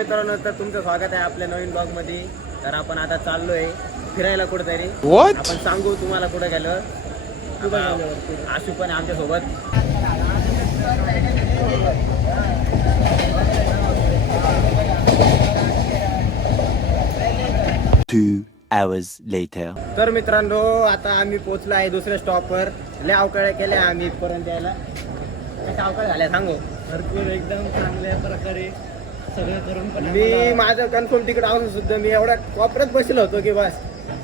मित्रांनो, तर तुमचं स्वागत आहे आपल्या नवीन ब्लॉग मध्ये. तर आपण आता चाललोय फिरायला कुठेतरी. आपण सांगू तुम्हाला कुठे गेलो. आशू पण आमच्या सोबत. 2 hours later. तर मित्रांनो, आता आम्ही पोहोचलो आहे दुसऱ्या स्टॉपवर. लय अवकाळ्या केल्या आम्ही इथपर्यंत यायला. कशा अवकाळ झाल्या सांगू. भरपूर एकदम चांगल्या प्रकारे सगळं करून पण मी माझं कन्फर्म तिकीट असून सुद्धा मी एवढ्या कोपऱ्यात बसलो होतो की बस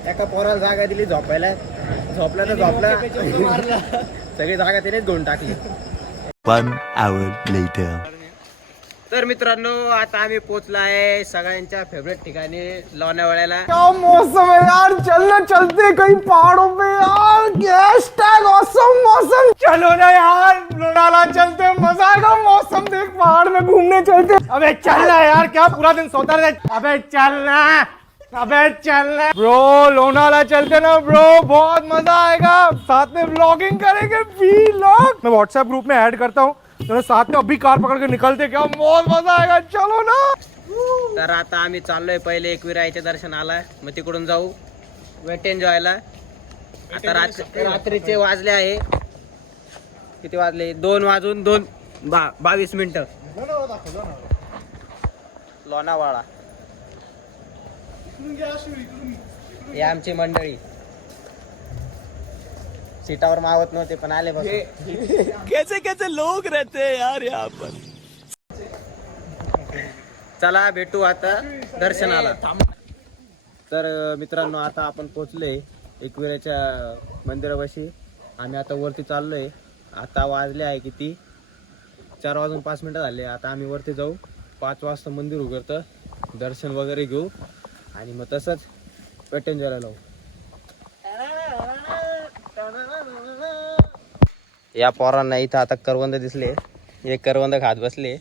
एका पोराला जागा दिली झोपायला. झोपला तर झोपला. सगळी जागा तिनेच घेऊन टाकली. 1 hour later. तर मित्रांनो, आता आम्ही पोहोचलो आहे सगळ्यांच्या फेवरेट ठिकाणी लोणावळ्याला. क्या मौसम है यार, चलना चलते कहीं पहाड़ों पे यार. हैशटैग ऑसम मौसम. चलो ना यार, लोनावाला चलते, मजा आएगा. मौसम देख, पहाड़ में घूमने चलते. अबे चलना यार, क्या पूरा दिन सोता रहे. अबे चलना, अबे चलना ब्रो. लोनावाला चलते ना ब्रो, बहुत मजा आएगा. साथ में व्लॉगिंग करेंगे व्लॉग. मैं व्हाट्सएप ग्रुप में ऐड करता हूँ, तो साथ में अभी कार पकड़ के निकलते. क्या बहुत मजा आएगा, चलो ना. तर आता आम्ही चाललोय पहिले एकविरायच्या दर्शनाला, मग तिकडून जाऊ वेट एन्जॉयला. आता रात्रीचे वाजले आहे, किती वाजले, 2:22 लोणावळा. हे आमची मंडळी सीटावर मावत नव्हते पण आले बस. कैसे कैसे लोग रहते हैं यार यहाँ पर. चला भेटू आता दर्शनाला. तर मित्रांनो, आता आपण पोचलोय एकविराच्या मंदिरापाशी. आम्ही आता वरती चाललोय. आता वाजले आहे किती, 4:05 झाले. आता आम्ही वरती जाऊ. 5 वाजता मंदिर उघडतं. दर्शन वगैरे घेऊ आणि मग तसंच पेटेंजरला लावू. या पोरांना इथं आता करवंद दिसले. एक करवंद खात बसले.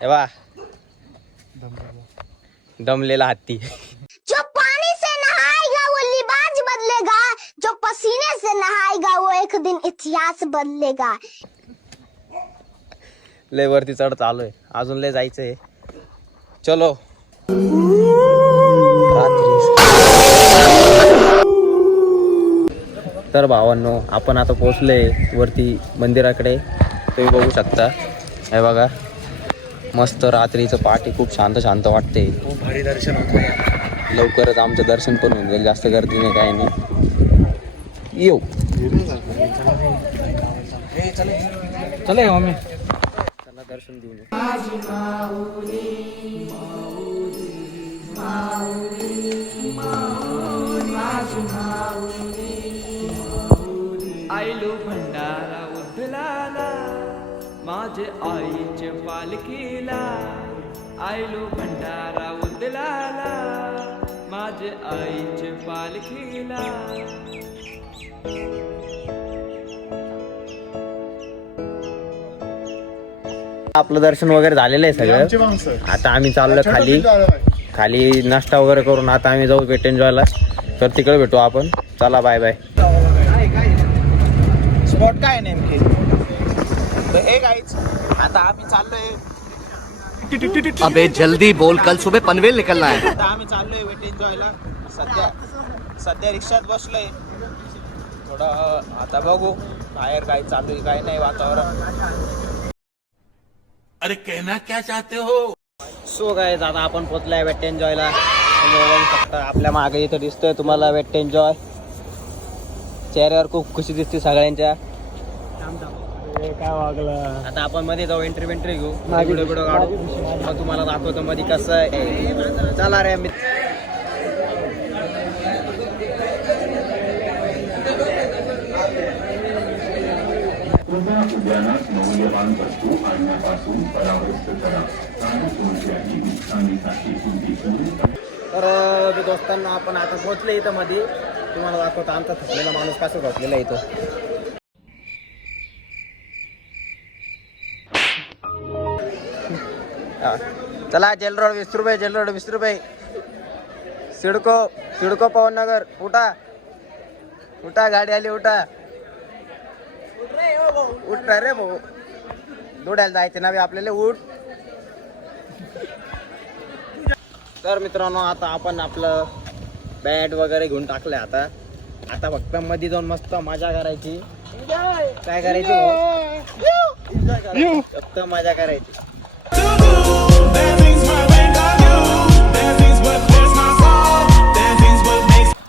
हे बा, दमलेला हत्ती. जो पानी से नहाएगा वो लिबास बदलेगा, जो पसीने से नहाएगा वो एक दिन इतिहास बदलेगा. लय वरती चढ चालू आहे, अजून लय जायचंय. चलो. तर भावांनो, आपण आता पोहोचलोय वरती मंदिराकडे. तुम्ही बघू शकता. हे बघा, मस्त रात्रीचं पहाटे खूप शांत शांत वाटते. खूप भारी दर्शन होतं. लवकरच आमचं दर्शन पण होऊन जाईल. जास्त गर्दी नाही, काय नाही. येऊ. चले मम्मी. चला दर्शन देऊन येऊ. आयलो भंडारा उधलाला माझे आईचे पालखीला. आयलो भंडारा उधलाला माझे आईचे पालखीला. आपलं दर्शन वगैरे झालेलं आहे सगळं. आता आम्ही चाललो खाली नाश्ता वगैरे करून आता आम्ही जाऊ वेट एन्जॉयला. तर तिकडे भेटू आपण. चला, बाय बाय. स्पॉट काय नेमके हे गाईच. आता आम्ही चाललोय. अबे जल्दी बोल, कल सुबह पनवेल निकलना है. आता आम्ही चाललोय वेट एन्जॉयला. सध्या रिक्षात बसलोय. थोडं आता बघू बाहेर काय चालू आहे काय नाही वातावरण. अरे कहना क्या चाहते हो. सो गाईज, आता आपण पोचलोय वेट एन्जॉयला. तुम्ही बघू शकता आपल्या मागे इथं दिसतोय तुम्हाला वेट एन्जॉय. चेहऱ्यावर खूप खुशी दिसते सगळ्यांच्या. काय वागलं. आता आपण मध्ये जाऊ, एंट्री घेऊ, व्हिडिओ काढू. मग तुम्हाला दाखवतो मध्ये कसं आहे. चला रे मित्र. उद्यानात मौल्यवान वस्तू आणण्यापासून परावृत्त करा. कोणत्याही नुकसानीसाठी तर दोस्तांना, आपण आता पोहोचले इथं मध्ये. तुम्हाला दाखवतो आमचा थकलेला माणूस कसं झोपलेला इथं. चला, जेल रोड 20 रुपये. जेल रोड 20 रुपये. सिडको पवन नगर. उठा गाडी आली. उठा रे भाऊ. धुळ्याला जायचं ना आपल्याला. उठ. तर मित्रांनो आता आपण आपलं बॅट वगैरे घेऊन टाकलंय. आता फक्त मध्ये जाऊन मस्त मजा करायची. काय करायची फक्त मजा करायची.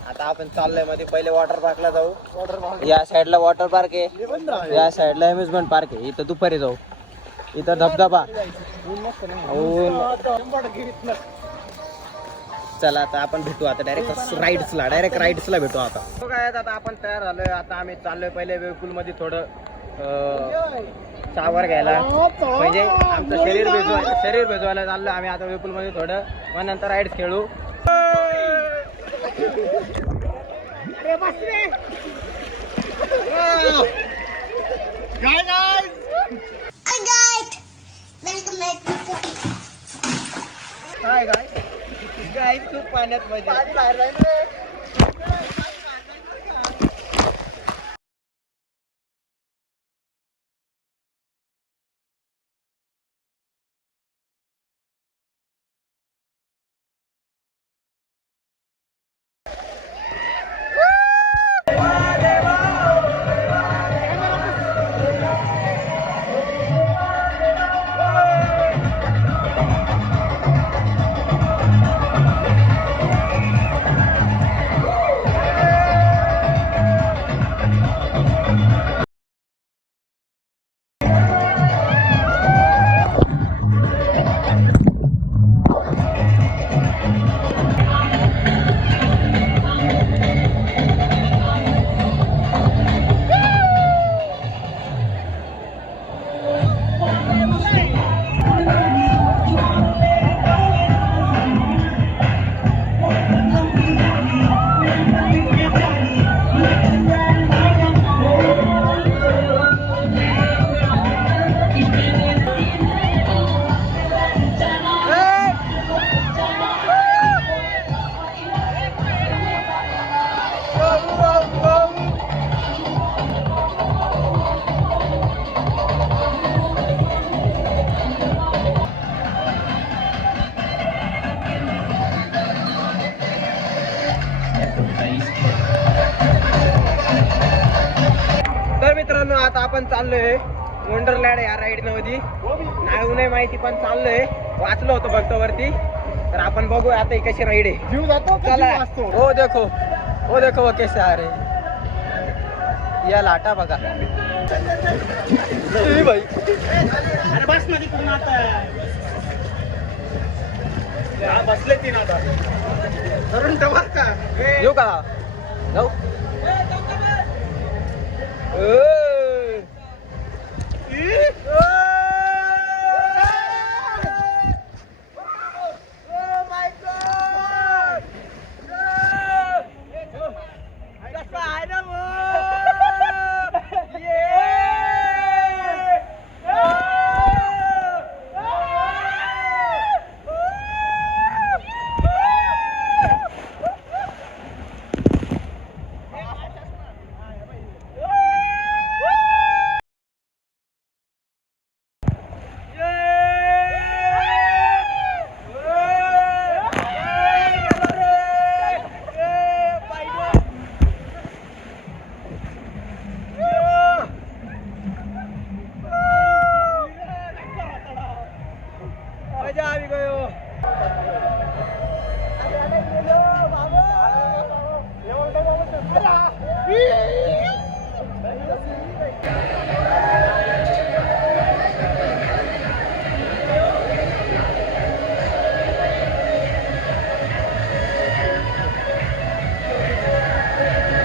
आता आपण चाललोय मध्ये पहिले वॉटर पार्कला जाऊ. या साईडला वॉटर पार्क आहे, या साईडला अम्युजमेंट पार्क आहे. इथं दुपारी जाऊ. इथं धबधबा. चला आता आपण भेटू आता डायरेक्ट राईड्सला भेटू आता. काय आता आपण तयार झालोय. आता आम्ही चाललोय पहिले वेळपूल मध्ये थोडं सावर घ्यायला, म्हणजे आमचं शरीर भिजवायला चाललोय आम्ही आता वेळपूल मध्ये थोडं. मग नंतर राईड्स खेळू. काय खूप पाण्यात मजा. तर मित्रांनो आता आपण चाललोय वंडरलँड या राईड मध्ये. नाव नाही माहिती पण चाललोय. वाचलं होतं फक्त वरती. तर आपण बघू आता ही कशी राईड आहे. जीव जातो चला. हो देखो वो कैसे आ रहे. या लाटा बघा भाई. अरे बस मध्ये पूर्ण आता बसले तीन आता धरून ठेवा का. येऊ का जाऊ.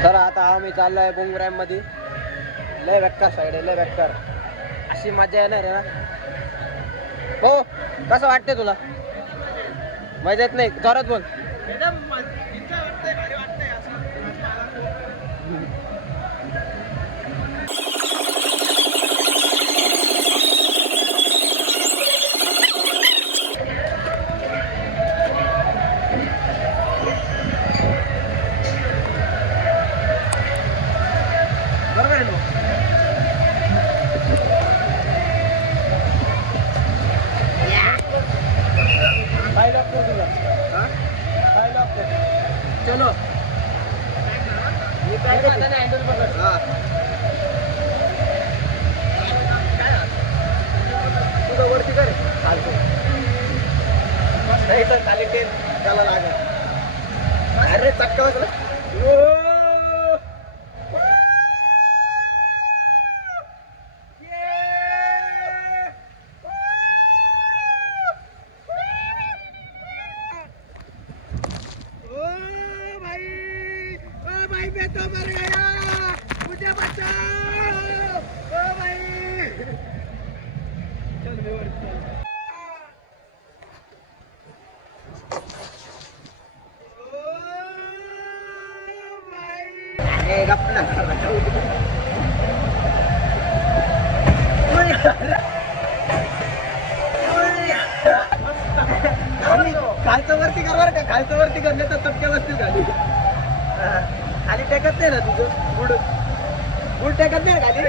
तर आता आम्ही चाललोय बुंगरॅम मध्ये. लय बेकार साईड आहे, लय बेकार. अशी मजा येणार आहे ना. हो कसं वाटतंय तुला. मजा येत नाही जोरात बोल. इथं खाली टेन त्याला लागेल. अरे चक्का बसला. खालचं वरती कर बरं का, खालचं वरती कर, नाही तर चटक्या बसतील खाली. खाली टेकत नाही ना तुझं गुड गुड टेकत नाही खाली.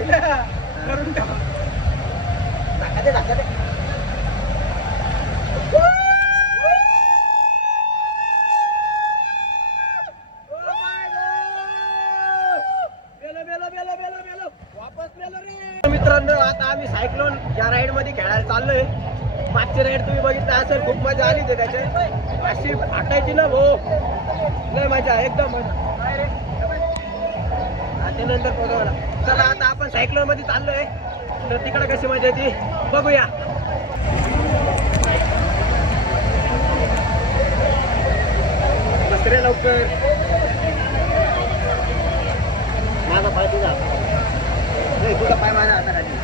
करून टाक. टाका दे, टाका दे. मित्रांनो आता आम्ही सायक्लोन या राईड मध्ये खेळायला चाललोय. मागची राईड तुम्ही बघितलं असेल, खूप मजा आली ते त्याच्यात. अशी आटायची ना भाऊ, लय मजा, एकदम मजा. त्यानंतर पोहोचवला. चला आता आपण सायक्लोन मध्ये चाललोय, तर तिकडे कशी मजा येते बघूया. बसरे लवकर. माझा पाय तुझा, तुझा पाय माझ्या हाताखाली.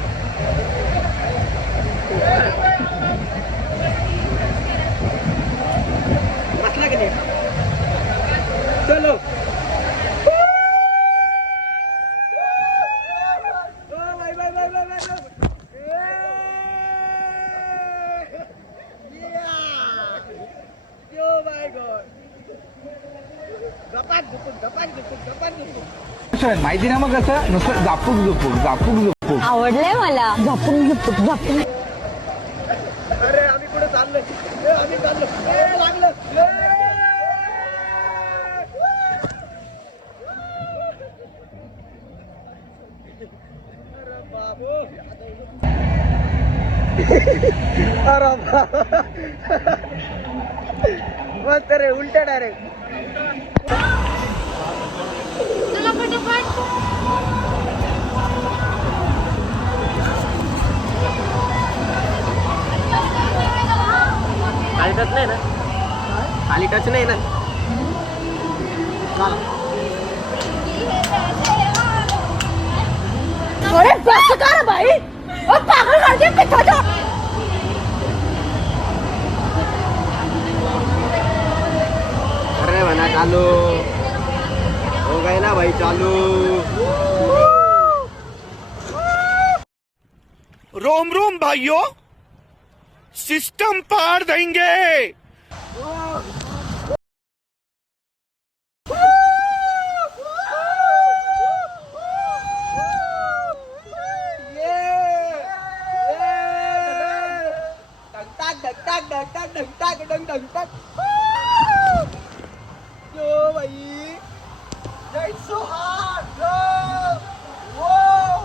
बसला की नाही? चलो. माहिती ना मग कसं नुसतं झापूक झुपूक. आवडलंय मला. झपूक. अरे आम्ही कुठे चाललोय? आम्ही चाललो. लागलं. अरे बाबू. अरे बाबा. मस्त रे, उलटा डायरेक्ट. खाली टच नाही ना? खाली टच नाही ना? अरे बस कर भाई, ओ पागल कर दिया पिता तो. अरे म्हणा चालू हो गए ना भाई, चालू. रोम रोम भाइयों, सिस्टम पार देंगे.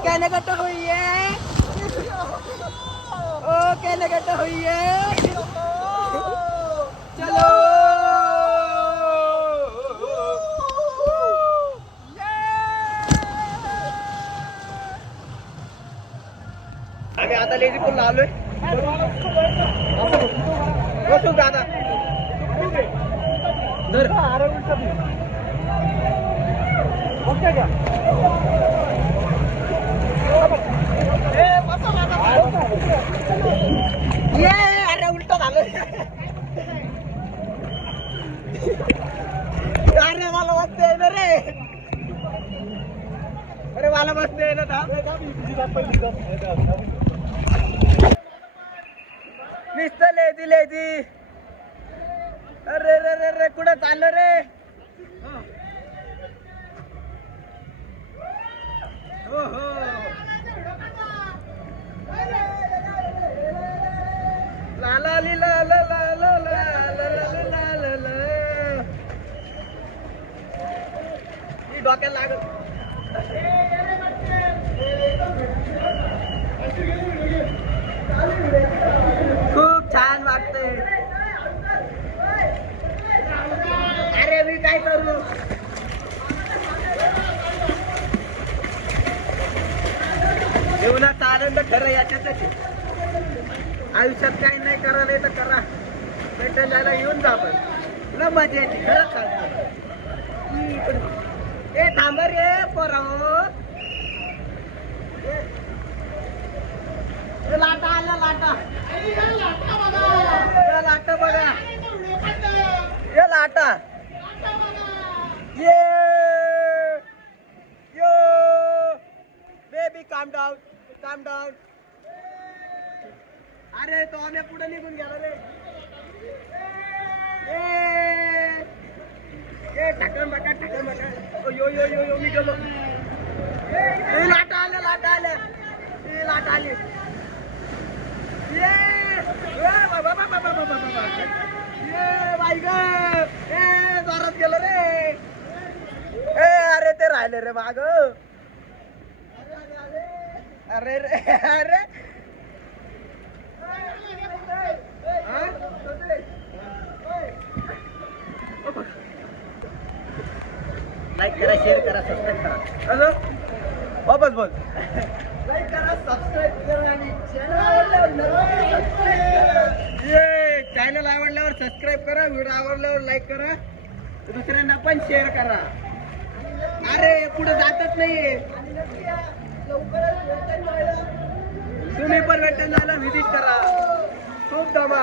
कहने का तो हुई है, ओ कहने का तो हुई है. चलो. आम्ही आता लेझी पूलला आलोय. बसू दादा. अरे उलट झालं. अरे मला बसते आहे ना रे. अरे मला बसते आहे ना. नुसतं लेझी. अरे रे रे रे, कुठं चाललं रे? ला ला ली ला ला ला ला ला ला ला ला ला ला. ही डोक्याला लागत. खूप छान वाटतंय. जीवनाचा आनंद खरं याच्यातच आहे. आयुष्यात काही नाही करा नाही तर करा, भेटायला जायला येऊन जा पण तुला मजा येते खरंच सांगतो. ए थांबा रे पोरांनो. लाटा आला लाटा. लाटा बघा ये लाटा. ये यो बेबी काम डाऊन काम डाऊन. अरे तो आम्ही पुढे निघून गेला रे. ए ढकल बका ढकल बका. यो यो यो यो मी गेलो. लाटा आल्या लाटा आल्या. लाटा आली. ये बाबा बाबा बाबा बाबा बाबा. ये बाई ग. जोरात गेलो रे. अरे ते राहिले रे माग. अरे रे अरे लाईक करा शेअर करा सबस्क्राईब करा. हॅलो वापस बोल. लाईक करा सबस्क्राईब करा आणि चॅनल आवडल्यावर सबस्क्राईब करा, व्हिडिओ आवडल्यावर लाईक करा, दुसऱ्यांना पण शेअर करा. अरे पुढे जातच नाहीये. तुम्ही पण भेटून जायला व्हिजिट करा. खूप दबा.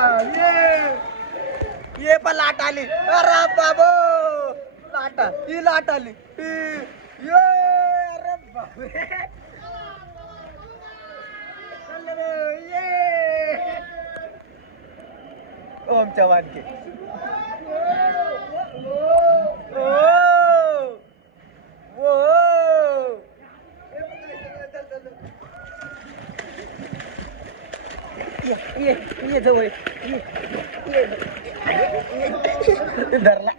ये पण लाट आली. अरे बाबो लाटा ही लाट आली. ये अरे बापरे. ये ओम चव्हाण के. ये जवळ धरला.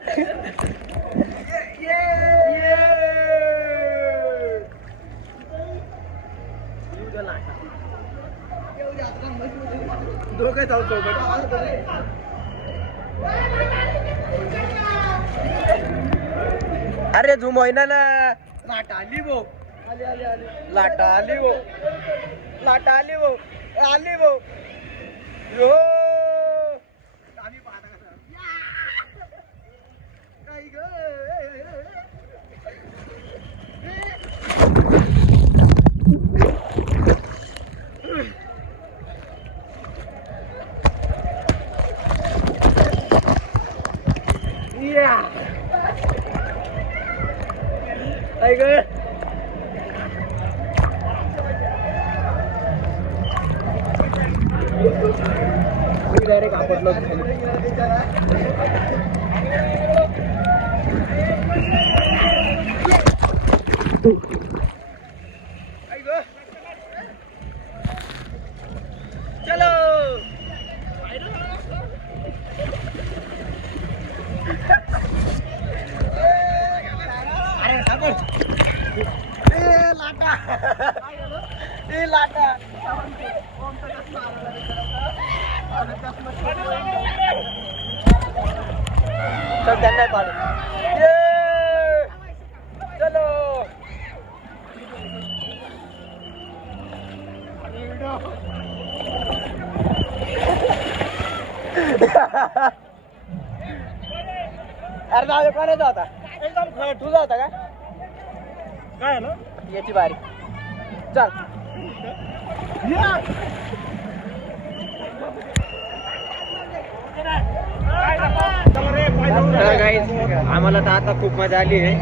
दोघं जाऊ सोबत. अरे झूम होईना ना. लाटा आली वो. लाटा आली वो. लाटा आली वो. आली वो. यो आम्ही पाहता काही ग. काय ग. डायरेक्ट आपटलो. चलो अरे सागर. लाटा लाटा. चल त्यांना पाडू. चलो अरे जाऊ कोणाचा होता. एकदम तुझा होता का काय ना याची बारी. चल आम्हाला तर आता खूप मजा आली आहे.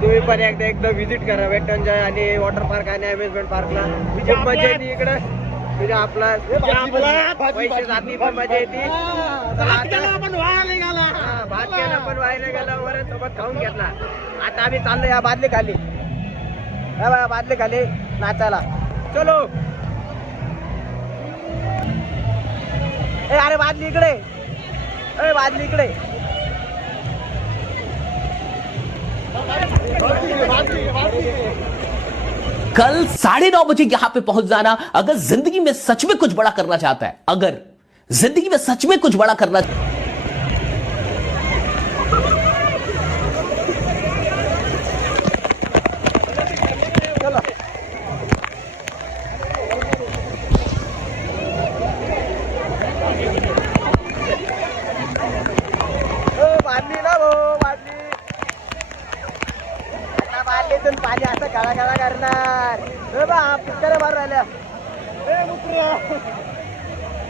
तुम्ही पण एकदा व्हिजिट करा वेटनजॉय आणि वॉटर पार्क आणि अम्युजमेंट पार्कला. खूप मजा येते इकडं. तुझे आपला पैसे जाती पण मजा येते. भात केला पण वाया गेला. वरण सोबत खाऊन घेतला. आता आम्ही चाललो या बादली खाली. बादली खाली नाचायला. चलो. अरे बादली इकडे. बादली इकडे. कल 9:30 बजे यहां पे पहुंच जाना अगर जिंदगी में सच में कुछ बड़ा करना चाहता है. अगर जिंदगी में सच में कुछ बड़ा करना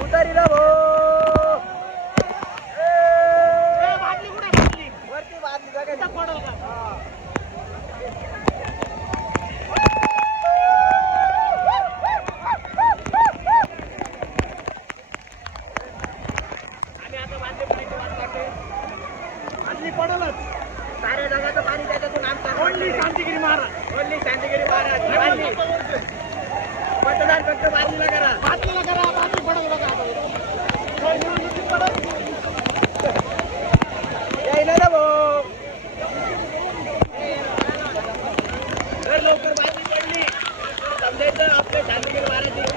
उतारी ना भाऊ. वरती बादली बघा. साऱ्या जगाचं पाणी त्याच्यातून आमचं ओनली शांतिगिरी महाराज. ओनली शांतिगिरी महाराज. मतदान फक्त बादलीला करा. बादलीला करा. बादली पडल बघा. यायला ना भाऊ. जर लवकर बादली पडली समजायचं आपल्या शांतिगिरी महाराज